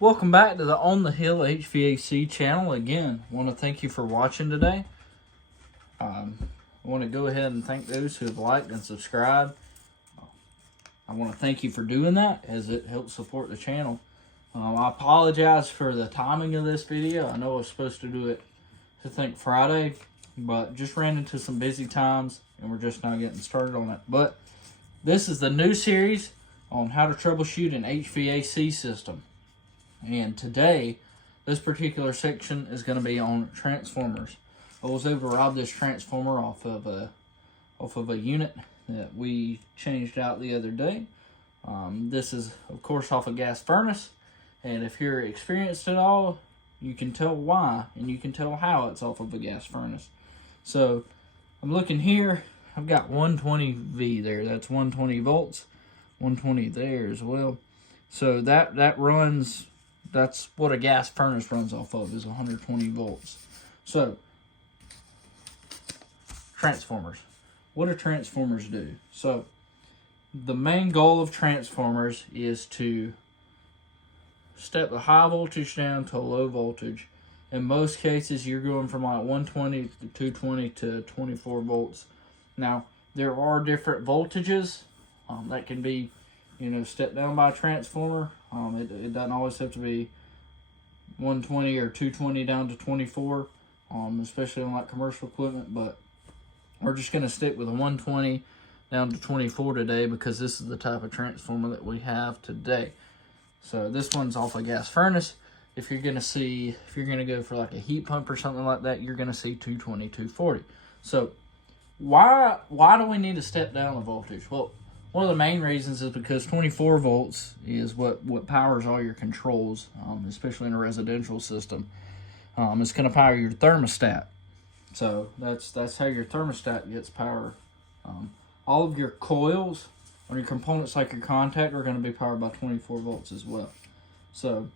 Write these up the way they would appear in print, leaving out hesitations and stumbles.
Welcome back to the On the Hill HVAC channel. Again, I want to thank you for watching today. I want to go ahead and thank those who have liked and subscribed. I want to thank you for doing that as it helps support the channel. I apologize for the timing of this video. I know I was supposed to do it, I think, Friday, but just ran into some busy times and we're just now getting started on it. But this is the new series on how to troubleshoot an HVAC system. And today, this particular section is going to be on transformers. I was able to rob this transformer off of a unit that we changed out the other day. This is, of course, off a gas furnace. And if you're experienced at all, you can tell why, and you can tell how it's off of a gas furnace. So, I'm looking here. I've got 120V there. That's 120 volts. 120 there as well. So that runs... That's what a gas furnace runs off of, is 120 volts. So, transformers. What do transformers do? So, the main goal of transformers is to step the high voltage down to low voltage. In most cases, you're going from like 120 to 220 to 24 volts. Now, there are different voltages that can be, stepped down by a transformer. It doesn't always have to be 120 or 220 down to 24, especially on like commercial equipment, but we're just going to stick with a 120 down to 24 today because this is the type of transformer that we have today. So this one's off a gas furnace. If you're going to go for like a heat pump or something like that, you're going to see 220, 240. So why do we need to step down the voltage? Well, one of the main reasons is because 24 volts is what powers all your controls, especially in a residential system. It's going to power your thermostat. So that's how your thermostat gets power. All of your coils or your components like your contact are going to be powered by 24 volts as well. So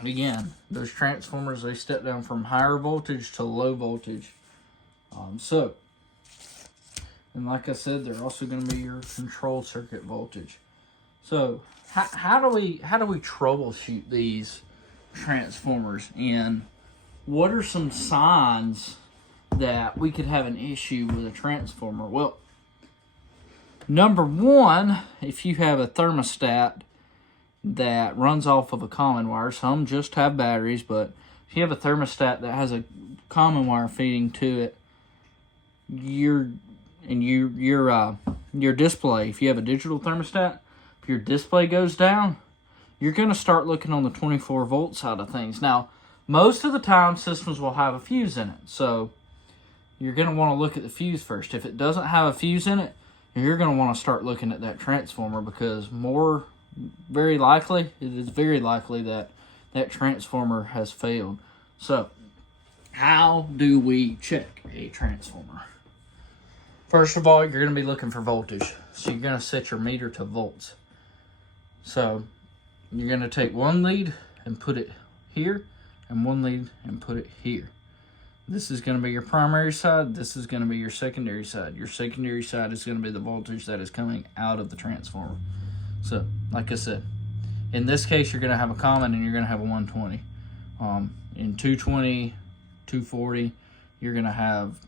again, those transformers, they step down from higher voltage to low voltage. And like I said, they're also going to be your control circuit voltage. So how do we troubleshoot these transformers, and what are some signs that we could have an issue with a transformer? Well, number one, if you have a thermostat that runs off of a common wire, some just have batteries, but if you have a thermostat that has a common wire feeding to it, your display, if you have a digital thermostat, if your display goes down, you're going to start looking on the 24 volt side of things. Now, most of the time, systems will have a fuse in it, so you're going to want to look at the fuse first. If it doesn't have a fuse in it, you're going to want to start looking at that transformer, because it is very likely that that transformer has failed. So, how do we check a transformer? First of all, you're going to be looking for voltage. So you're going to set your meter to volts. So you're going to take one lead and put it here, and one lead and put it here. This is going to be your primary side. This is going to be your secondary side. Your secondary side is going to be the voltage that is coming out of the transformer. So, like I said, in this case, you're going to have a common and you're going to have a 120. In 220, 240, you're going to have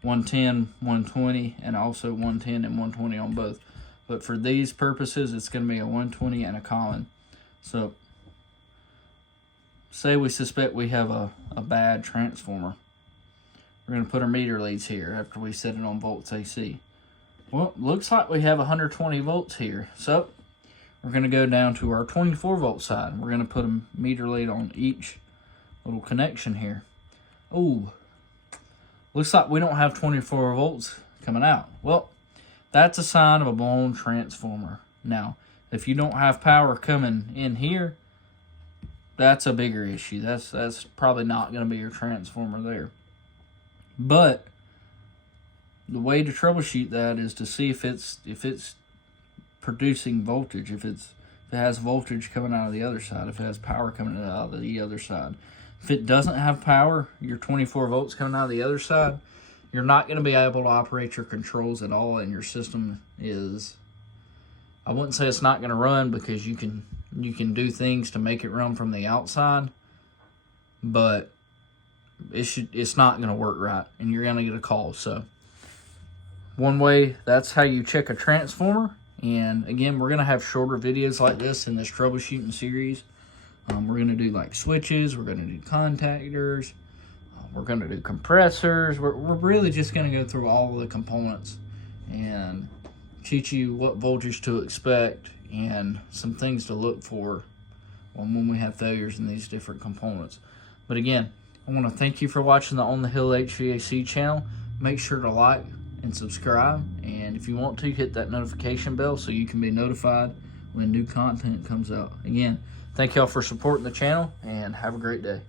110, 120, and also 110 and 120 on both. But for these purposes, it's going to be a 120 and a common. So, say we suspect we have a bad transformer. We're going to put our meter leads here after we set it on volts AC. Well, looks like we have 120 volts here. So, we're going to go down to our 24 volt side. We're going to put a meter lead on each little connection here. Ooh. Looks like we don't have 24 volts coming out. Well, that's a sign of a blown transformer. Now, if you don't have power coming in here, that's a bigger issue. That's probably not going to be your transformer there. But the way to troubleshoot that is to see if it's producing voltage, if it has voltage coming out of the other side, if it has power coming out of the other side. If it doesn't have power, your 24 volts coming out of the other side, you're not going to be able to operate your controls at all, and your system is, I wouldn't say it's not going to run, because you can You can do things to make it run from the outside, but it's not going to work right, and you're going to get a call. So one way, that's how you check a transformer. And again, we're going to have shorter videos like this in this troubleshooting series. We're going to do like switches, we're going to do contactors, we're going to do compressors. We're really just going to go through all of the components and teach you what voltage to expect and some things to look for when we have failures in these different components. But again, I want to thank you for watching the On the Hill HVAC channel. Make sure to like and subscribe, and if you want to, hit that notification bell so you can be notified when new content comes out. Again, thank y'all for supporting the channel, and have a great day.